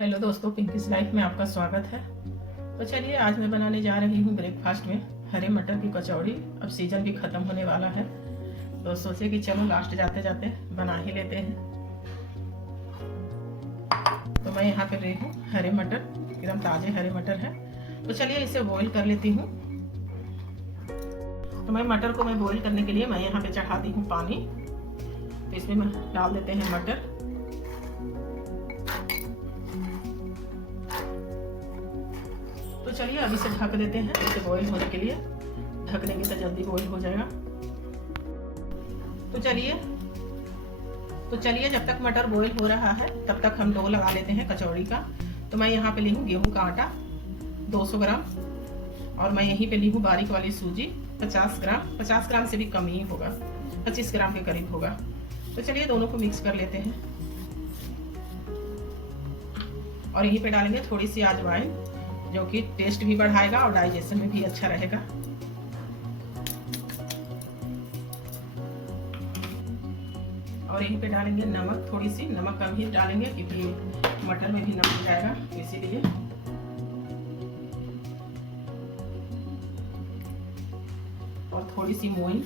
Hello दोस्तों, pinkies life में आपका स्वागत है। तो चलिए आज मैं बनाने जा रही हूँ ब्रेकफास्ट में हरे मटर की कचौड़ी। अब सीज़न भी ख़त्म होने वाला है तो सोचे कि चलो लास्ट जाते जाते बना ही लेते हैं। तो मैं यहाँ पे रही हूँ हरे मटर, एकदम ताज़े हरे मटर है। तो चलिए इसे बॉईल कर लेती हूँ। तो मैं मटर को बॉईल करने के लिए मैं यहाँ पे चढ़ा दी हूँ पानी। तो इसमें मैं डाल देते हैं मटर। तो चलिए अब इसे ढक देते हैं इसे बॉईल होने के लिए। ढक देंगे तो जल्दी बॉईल हो जाएगा। तो चलिए जब तक मटर बॉईल हो रहा है तब तक हम डो लगा लेते हैं कचौड़ी का। तो मैं यहाँ पे ली हूँ गेहूं का आटा 200 ग्राम, और मैं यहीं पे ली हूँ बारीक वाली सूजी 50 ग्राम। 50 ग्राम से भी कम ही होगा, 25 ग्राम के करीब होगा। तो चलिए दोनों को मिक्स कर लेते हैं। और यहीं पे डालेंगे थोड़ी सी अजवाइन, जो कि टेस्ट भी बढ़ाएगा और डाइजेशन में भी अच्छा रहेगा। और यहीं पे डालेंगे नमक, थोड़ी सी नमक कम ही डालेंगे क्योंकि मटर में भी नमक जाएगा, इसीलिए। और थोड़ी सी मोइन,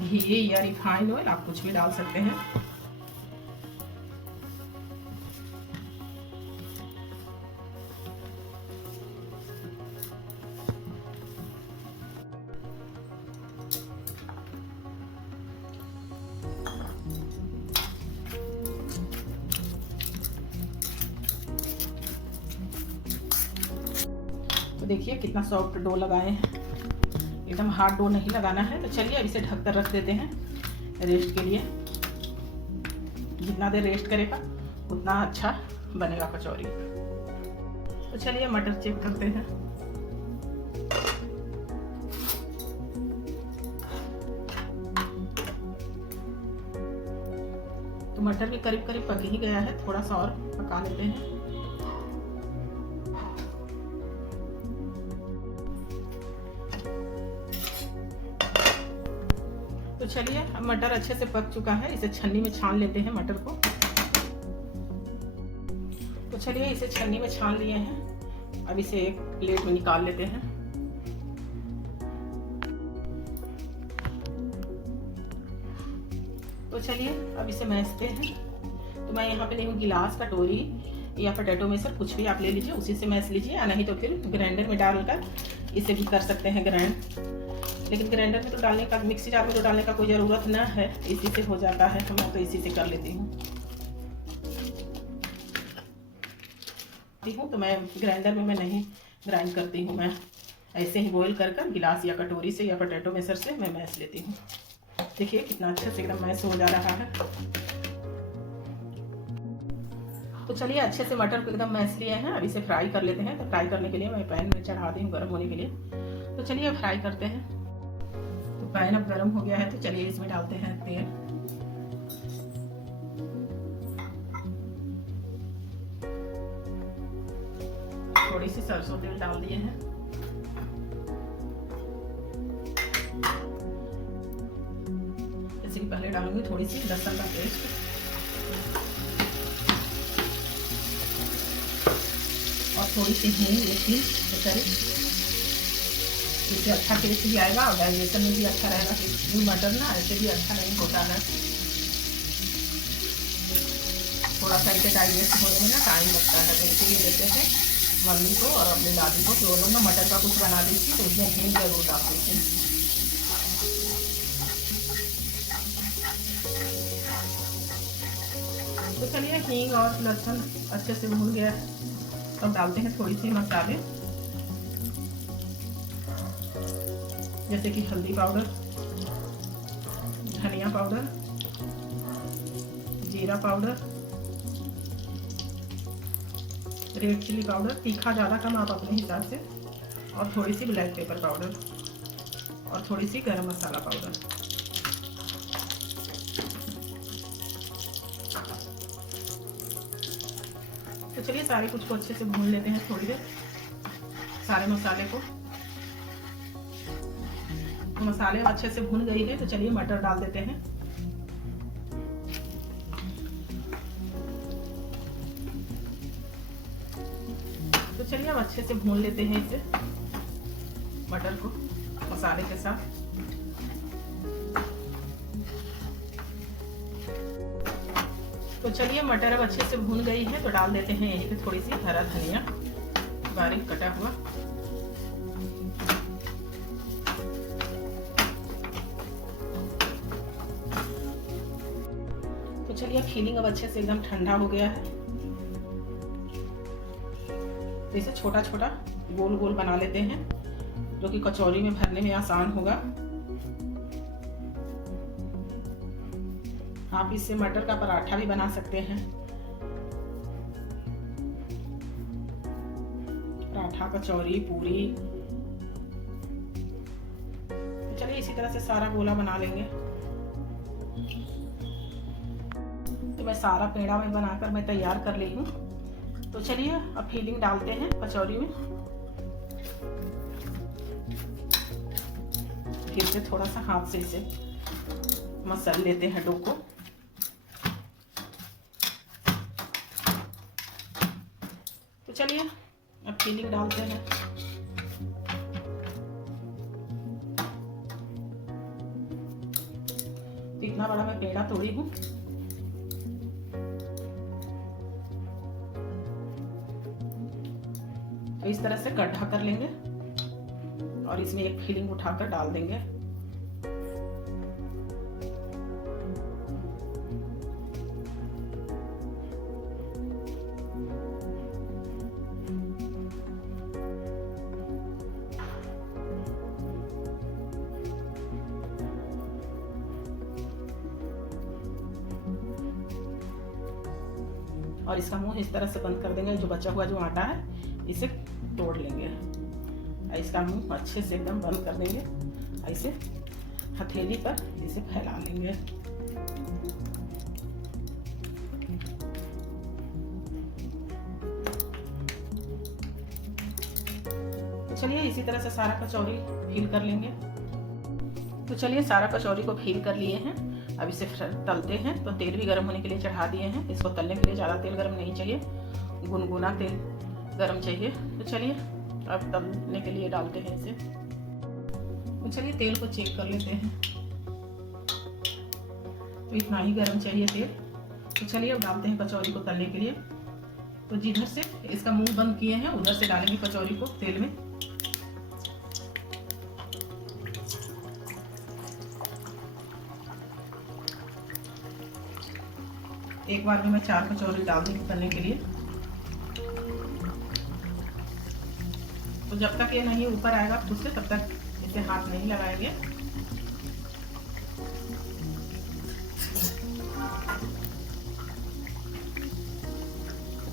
घी या रिफाइंड ऑयल, आप कुछ भी डाल सकते हैं। तो देखिए कितना सॉफ्ट डो लगाए हैं, एकदम हार्ड डो नहीं लगाना है। तो चलिए अब इसे ढककर रख देते हैं रेस्ट के लिए। जितना देर रेस्ट करेगा उतना अच्छा बनेगा कचौरी। तो चलिए मटर चेक करते हैं। तो मटर भी करीब करीब पक ही गया है, थोड़ा सा और पका लेते हैं। तो चलिए अब मटर अच्छे से पक चुका है, इसे छन्नी में छान लेते हैं मटर को। तो चलिए इसे छन्नी में छान लिए हैं, अब इसे एक प्लेट में निकाल लेते हैं। तो चलिए अब इसे मैसते हैं। तो मैं यहाँ पे ली हूँ गिलास, कटोरी या पोटैटो मैशर, कुछ भी आप ले लीजिए, उसी से मैस लीजिए, या नहीं तो फिर ग्राइंडर में डालकर इसे भी कर सकते हैं ग्राइंड। लेकिन ग्राइंडर में तो डालने का, मिक्सी जार में तो डालने का कोई ज़रूरत ना है, इसी से हो जाता है। मैं तो इसी से कर लेती हूँ। तो मैं ग्राइंडर में मैं नहीं ग्राइंड करती हूँ, मैं ऐसे ही बॉईल कर कर गिलास या कटोरी से या पोटैटो मैशर से मैं मैश लेती हूँ। देखिए कितना अच्छे से एकदम मैश हो जा रहा है। तो चलिए अच्छे से मटर को एकदम मैश लिए हैं, अब इसे फ्राई कर लेते हैं। तो फ्राई करने के लिए मैं पैन में चढ़ा दी हूँ गर्म होने के लिए। तो चलिए फ्राई करते हैं। तो पैन अब गर्म हो गया है, तो चलिए इसमें डालते हैं तेल। थोड़ी सी सरसों तेल डाल दिए हैं। इसके पहले डालूंगी थोड़ी सी लहसुन का पेस्ट, और थोड़ी सी हींग, लेकिन इससे अच्छा टेस्ट भी आएगा और डाइजेशन में भी अच्छा रहेगा। क्योंकि मटर ना ऐसे भी अच्छा नहीं होता है, थोड़ा सा इसे डाइजेस्ट होने में ना टाइम लगता है। तो इसीलिए देते हैं मम्मी को और अपनी दादी को कि वो लोग ना मटर का कुछ बना दी थी तो उसमें हींग जरूर डालते थे। तो चलिए हींग और लहसुन अच्छे से भून गया, तब डालते हैं थोड़ी सी मसाले, जैसे कि हल्दी पाउडर, धनिया पाउडर, जीरा पाउडर, रेड चिली पाउडर, तीखा ज़्यादा कम आप अपने हिसाब से, और थोड़ी सी ब्लैक पेपर पाउडर, और थोड़ी सी गरम मसाला पाउडर। तो चलिए सारे कुछ को अच्छे से भून लेते हैं थोड़ी देर, सारे मसाले को। तो मसाले अच्छे से भून गई है, तो चलिए मटर डाल देते हैं। चलिए अब अच्छे से भून लेते हैं इसे, मटर को मसाले के साथ। तो चलिए मटर अब अच्छे से भून गई है, तो डाल देते हैं यहीं पे थोड़ी सी हरा धनिया बारीक कटा हुआ। तो चलिए फीलिंग अब अच्छे से एकदम ठंडा हो गया है, तो इसे छोटा छोटा गोल गोल बना लेते हैं, जो कि कचौरी में भरने में आसान होगा। आप इससे मटर का पराठा भी बना सकते हैं, पराठा, कचौरी, पूरी। तो चलिए इसी तरह से सारा गोला बना लेंगे। तो मैं सारा पेड़ा में बनाकर मैं तैयार कर ली हूँ। तो चलिए अब फीलिंग डालते हैं कचौरी में। फिर से थोड़ा सा हाथ से इसे मसल लेते हैं डो को। तो चलिए अब फीलिंग डालते हैं। इतना बड़ा मैं पेड़ा तोड़ी हूँ। तो इस तरह से गड्ढा कर लेंगे और इसमें एक फीलिंग उठाकर डाल देंगे। और इसका मुंह इस तरह से बंद कर देंगे। जो बचा हुआ जो आटा है इसे तोड़ लेंगे, इसका मुंह अच्छे से एकदम बंद कर देंगे। ऐसे हथेली पर इसे फैला लेंगे। तो चलिए इसी तरह से सारा कचौरी फील कर लेंगे। तो चलिए सारा कचौरी को फील कर लिए हैं। अब इसे तलते हैं। तो तेल भी गर्म होने के लिए चढ़ा दिए हैं। इसको तलने के लिए ज़्यादा तेल गर्म नहीं चाहिए, गुनगुना तेल गर्म चाहिए। तो चलिए अब तलने के लिए डालते हैं इसे। तो चलिए तेल को चेक कर लेते हैं। तो इतना ही गर्म चाहिए तेल। तो चलिए अब डालते हैं कचौरी को तलने के लिए। तो जिधर से इसका मुंह बंद किए हैं उधर से डालेंगे कचौरी को तेल में। एक बार में मैं 4 कचौरी डाल दूंगी तलने के लिए। तो जब तक ये नहीं ऊपर आएगा खुद से तब तक इसे हाथ नहीं लगाएंगे।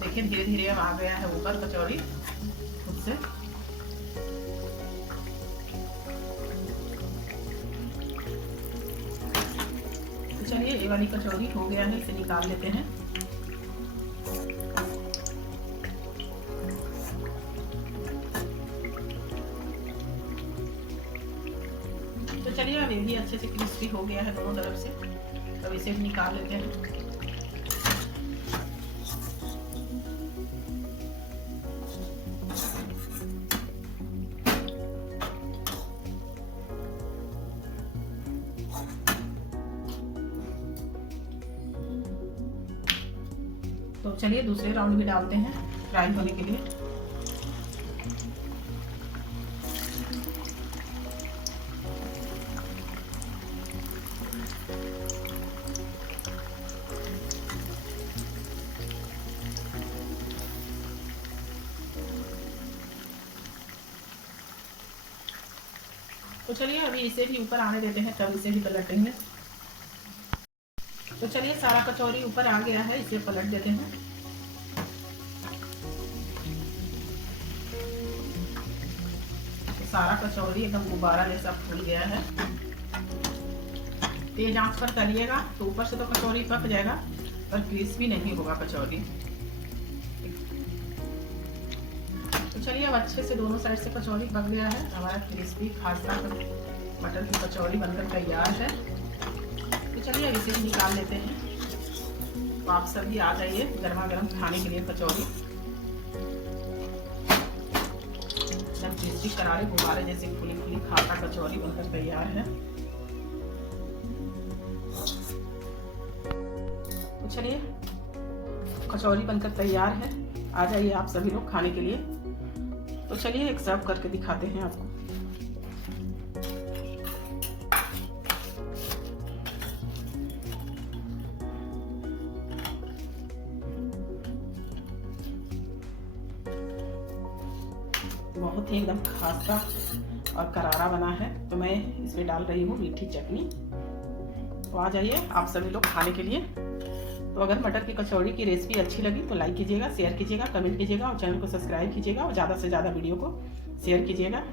देखिए धीरे धीरे अब आ गया है ऊपर कचौरी खुद से। तो चलिए ये वाली कचौरी हो गया है, इसे निकाल लेते हैं। तो चलिए अब ये भी अच्छे से क्रिस्पी हो गया है दोनों तरफ से। अब इसे भी निकाल लेते हैं। तो चलिए दूसरे राउंड भी डालते हैं फ्राई होने के लिए। तो चलिए अभी इसे भी ऊपर आने देते हैं, तब इसे भी पलटेंगे। तो चलिए सारा कचौरी ऊपर आ गया है, इसे पलट देते हैं। तो सारा कचौरी एकदम गुब्बारा जैसा फूल गया है। तेज आंच पर तलिएगा तो ऊपर से तो कचौरी पक जाएगा पर क्रिस्पी नहीं होगा कचौरी। तो चलिए अब अच्छे से दोनों साइड से कचौरी पक गया है। हमारा क्रिस्पी खासा मटर की कचौरी बनकर तैयार है। तो चलिए अब इसे निकाल लेते हैं। तो आप सभी आ जाइए गर्मा गर्म खाने के लिए कचौरी। बहुत ही करारे गुब्बारे जैसे फूली फूली खाटा कचौरी बनकर तैयार है। तो चलिए कचौरी बनकर तैयार है, आ जाइए आप सभी लोग खाने के लिए। तो चलिए एक सर्व करके दिखाते हैं आपको। बहुत ही एकदम खासा और करारा बना है, तो मैं इसमें डाल रही हूँ मीठी चटनी। तो आ जाइए आप सभी लोग खाने के लिए। तो अगर मटर की कचौड़ी की रेसिपी अच्छी लगी तो लाइक कीजिएगा, शेयर कीजिएगा, कमेंट कीजिएगा और चैनल को सब्सक्राइब कीजिएगा और ज़्यादा से ज़्यादा वीडियो को शेयर कीजिएगा।